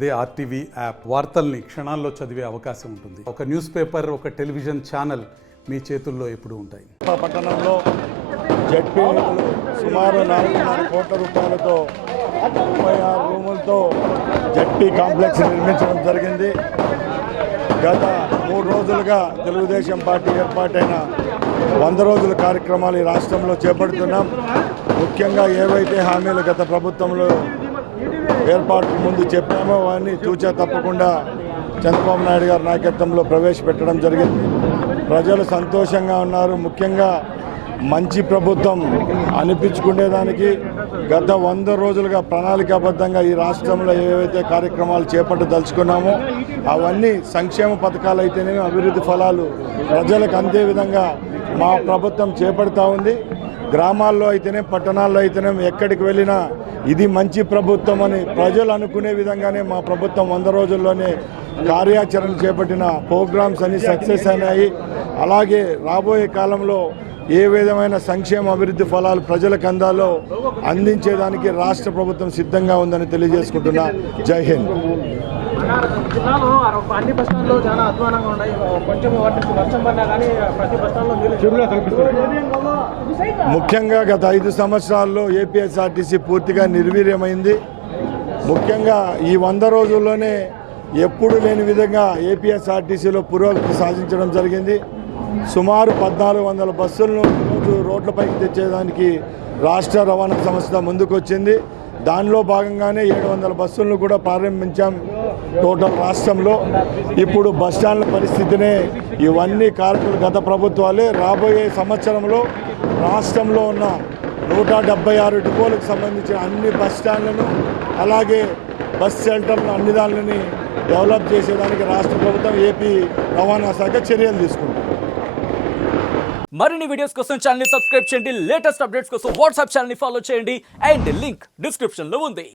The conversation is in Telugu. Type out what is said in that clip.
అదే ఆర్టీవీ యాప్ వార్తల్ని క్షణాల్లో చదివే అవకాశం ఉంటుంది. ఒక న్యూస్ పేపర్, ఒక టెలివిజన్ ఛానల్ మీ చేతుల్లో ఎప్పుడూ ఉంటాయి. పట్టణంలో జడ్పీ సుమారు 4.5 కోట్ల రూపాయలతో 36 రూములతో జడ్పీ కాంప్లెక్స్ నిర్మించడం జరిగింది. గత 3 రోజులుగా తెలుగుదేశం పార్టీ ఏర్పాటైన 100 రోజుల కార్యక్రమాలు ఈ రాష్ట్రంలో చేపడుతున్నాం. ముఖ్యంగా ఏవైతే హామీలు గత ప్రభుత్వంలో ఏర్పాటుకు ముందు చెప్పామో అవన్నీ తూచా తప్పకుండా చంద్రబాబు నాయుడు గారి నాయకత్వంలో ప్రవేశపెట్టడం జరిగింది. ప్రజలు సంతోషంగా ఉన్నారు. ముఖ్యంగా మంచి ప్రభుత్వం అనిపించుకునేదానికి గత 100 రోజులుగా ప్రణాళికాబద్ధంగా ఈ రాష్ట్రంలో ఏవైతే కార్యక్రమాలు చేపట్టదలుచుకున్నామో అవన్నీ సంక్షేమ పథకాలు అయితేనేమి, అభివృద్ధి ఫలాలు ప్రజలకు అందే విధంగా మా ప్రభుత్వం చేపడతా ఉంది. గ్రామాల్లో అయితేనే, పట్టణాల్లో అయితేనే, ఎక్కడికి వెళ్ళినా ఇది మంచి ప్రభుత్వం అని ప్రజలు అనుకునే విధంగానే మా ప్రభుత్వం 100 రోజుల్లోనే కార్యాచరణ చేపట్టిన ప్రోగ్రామ్స్ అన్ని సక్సెస్ అయినాయి. అలాగే రాబోయే కాలంలో ఏ విధమైన సంక్షేమ అభివృద్ధి ఫలాలు ప్రజలకు అందాలో అందించేదానికి రాష్ట్ర ప్రభుత్వం సిద్ధంగా ఉందని తెలియజేసుకుంటున్నా. జై హింద్. జిల్లాలో అన్ని బస్టాండ్లు చాలా అధ్వానంగా ఉన్నాయి. కొంచెం వర్షం పడినా కానీ ప్రతి బస్టాండ్లో ముఖ్యంగా గత 5 సంవత్సరాల్లో ఏపీఎస్ఆర్టీసీ పూర్తిగా నిర్వీర్యమైంది. ముఖ్యంగా ఈ 100 రోజుల్లోనే ఎప్పుడు లేని విధంగా ఏపీఎస్ఆర్టీసీలో పురోగతి సాధించడం జరిగింది. సుమారు 1400 బస్సులను రోజు రోడ్లపైకి తెచ్చేదానికి రాష్ట్ర రవాణా సంస్థ ముందుకొచ్చింది. దానిలో భాగంగానే 700 బస్సులను కూడా ప్రారంభించాం టోటల్ రాష్ట్రంలో. ఇప్పుడు బస్టాండ్ల పరిస్థితినే ఇవన్నీ కారకులు గత ప్రభుత్వాలే. రాబోయే సంవత్సరంలో రాష్ట్రంలో ఉన్న 176 డిపోలకు సంబంధించిన అన్ని బస్టాండ్లను, అలాగే బస్ షెల్టర్లను, అన్ని దానిని డెవలప్ చేసేదానికి రాష్ట్ర ప్రభుత్వం, ఏపీ రవాణా శాఖ చర్యలు తీసుకుంటుంది. మరిన్ని వీడియోస్ కోసం ఛానల్ ని సబ్స్క్రైబ్ చేయండి. లేటెస్ట్ అప్డేట్స్ కోసం వాట్సాప్ ఛానల్ ని ఫాలో చేయండి. అండ్ లింక్ డిస్క్రిప్షన్ లో ఉంది.